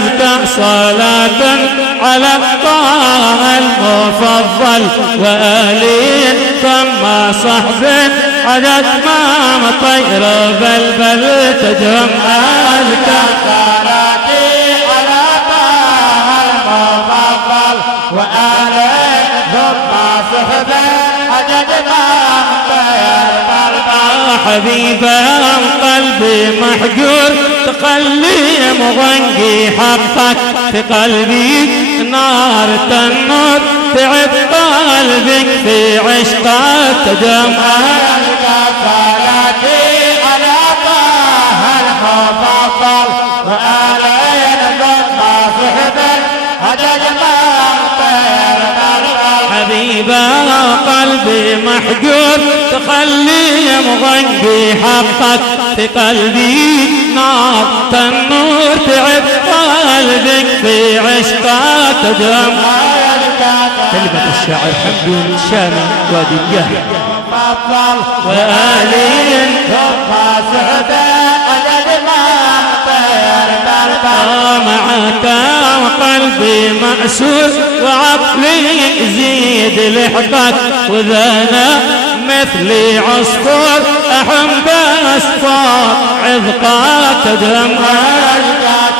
أزكى صلاة على طه المفضل وآلين ثم صحب عدد ما طير بلبل تجرم أزكى صلاتي على طه المفضل وآلين ثم صحب عدد ما طير بلبل حبيبا قلبي محجور تقلي مغنقي حقك في قلبي نار تنور تعب قلبك في عشقك تدم صلاتي على طه المفضل وآلين ثم صحبا عدد ما طير بلبل حبيبا قلبي محجور تخلي مغنقي حقك في قلبي نار تنور تعب قلبك في عشقك تدم كلمة الشاعر حمدون الشامي وادي الجهل وآلين ثم صحبا عدد ما طير بلبل معك وقلبي مأسور وعقلي يزيد لحقك وذانا مثلي عصفور أحم بأسفار عذقك تدم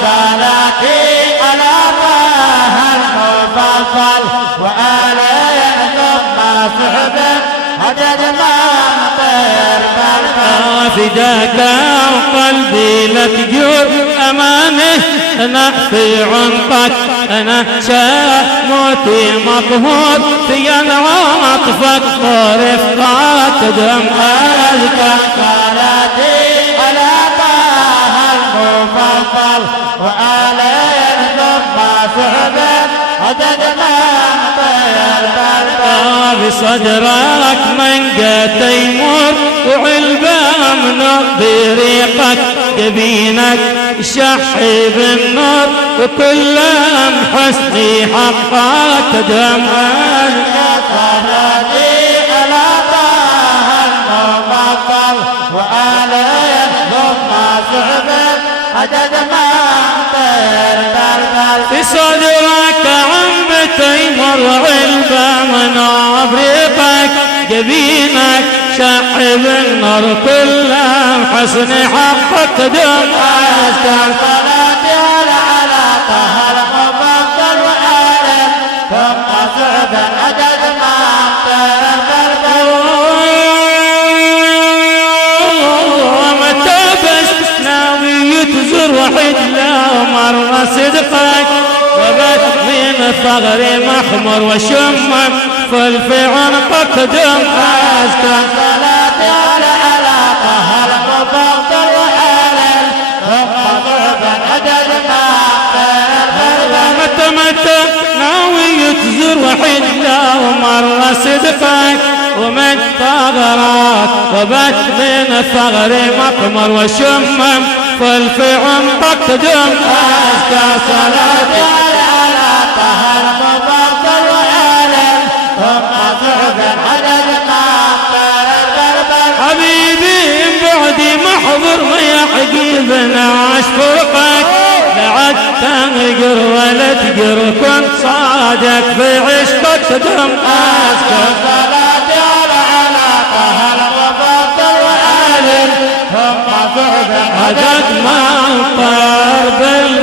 صلاتي على طه المفضل وآلين ثم صحبا عدد ما طير بلبل فداك وقلبي لا تجور أمانه أنا في عنقك أنا موتي مقهور في عاطفك ورفقك تدم أزكى صلاتي على طه المفضل وآلين ثم صحبا عدد ما طير بلبل بصدرك منقى تيمور وعلبة من بريقك جبينك شحي بالنور وكل حسني حقك تدم صلاتي على طه المفضل وآلين ثم صحبا عدد ما طير بلبل في صدرك عم تيمر علبة من بريقك جبينك شحب النار كل حسن حقك تدم صلاتي على طه المفضل وآلين ثم صحبا عدد ما طير بلبل ومتى بس ناوي تزور وحيد لا مرة صدقك وبت من الثغر محمر وشمك فلفي عنقك تدم أزكى صلاتي على طه المفضل وآلين ثم صحبا عدد ما طير بلبل متى ناوي تزور وحيد لا مرة صدقك ومن ثغرك وبت من الثغر مقمر وشمم فلفي عنقك تدم أزكى صلاتي على طه المفضل وآلين ثم صحبا عدد ما طير بلبل حبيبي بعدي محضر ما يعجبنا عشفقك لعد تنقر ولا تقر كنت صادق في عشقك تدم أزكى صلاتي على طه المفضل وآلين ثم صحبا عدد ما طار